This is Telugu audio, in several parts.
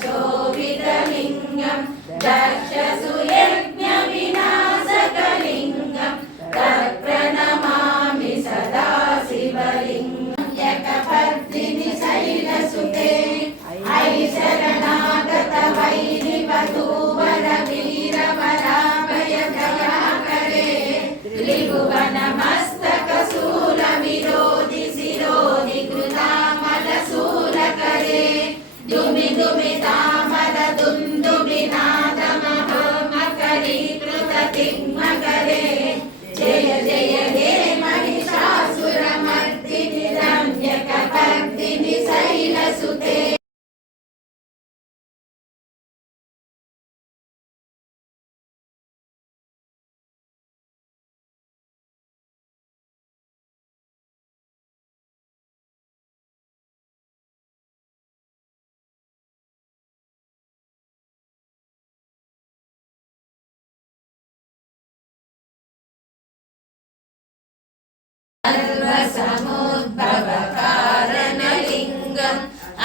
so Sovita Lingam Dakshinam समुद्भवकारणलिङ्गम्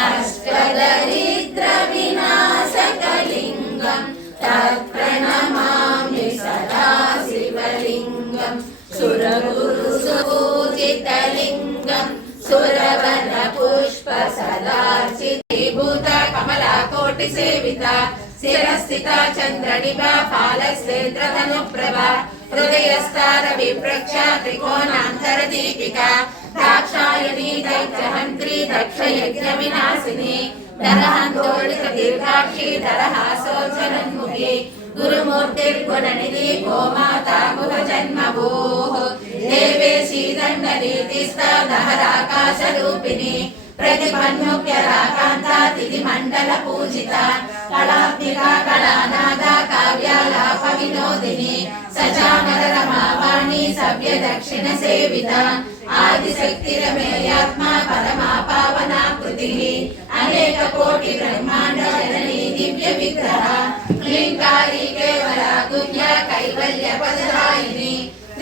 अष्टदरिद्रविनाशकलिङ्गम् तत्प्रणमामि सदा शिवलिङ्गम् सुरगुरुसूचितलिङ्गम् सुरवरपुष्पसदार्चितीभूत कमलाकोटिसेविता शिरस्थिता चन्द्रनिभा फालस्तेन्द्रधनुप्रभा हृदयस्तार विप्रक्षा त्रिकोणान्तरदीपिका दाक्षायणी दैत्यहन्त्री दक्षयज्ञविनाशिनी दरहन्तोडितदीर्घाक्षी दरहासोज्जनन्मुखी गुरुमूर्तिर्गुणनिधि गोमाता गुहजन्मभूः దేవేశి దండని తిస్తహరాకాశ రూపిణి ప్రతిపన్ముఖ్యరాకాంతాతిథి మండల పూజిత కళాత్మిక కళానాద కావ్యాలాప వినోదిని సచామర రమావాణి సవ్య దక్షిణ సేవిత ఆదిశక్తి రమేయాత్మ పరమా పావనా కృతి అనేక కోటి బ్రహ్మాండ జనని దివ్య విగ్రహ క్లీంకారి కేవల గుహ్య కైవల్య పదరాయిని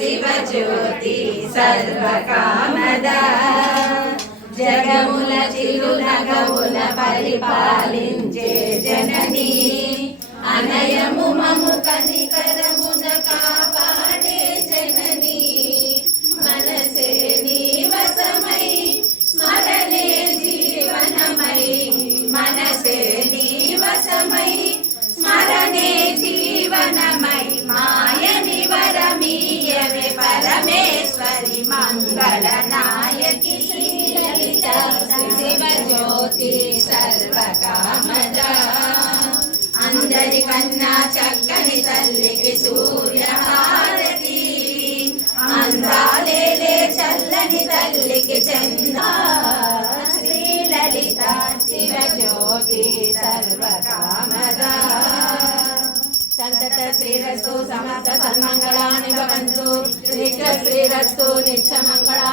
శివజ్యోతి సర్వకామద జగముల చిరునగముల పరిపాలించే జనని అనయము మము కనికరము మంగళ నాయకి శ్రీలలిత శివజ్యోతి సర్వకామదా అందరికన్నా చక్కని తల్లికి సూర్యహారతి అందాలే చల్లని తల్లికి చంద్ర సమస్త సన్మంగళాని భవంతు. నిత్య శ్రీరస్తు నిత్య మంగళా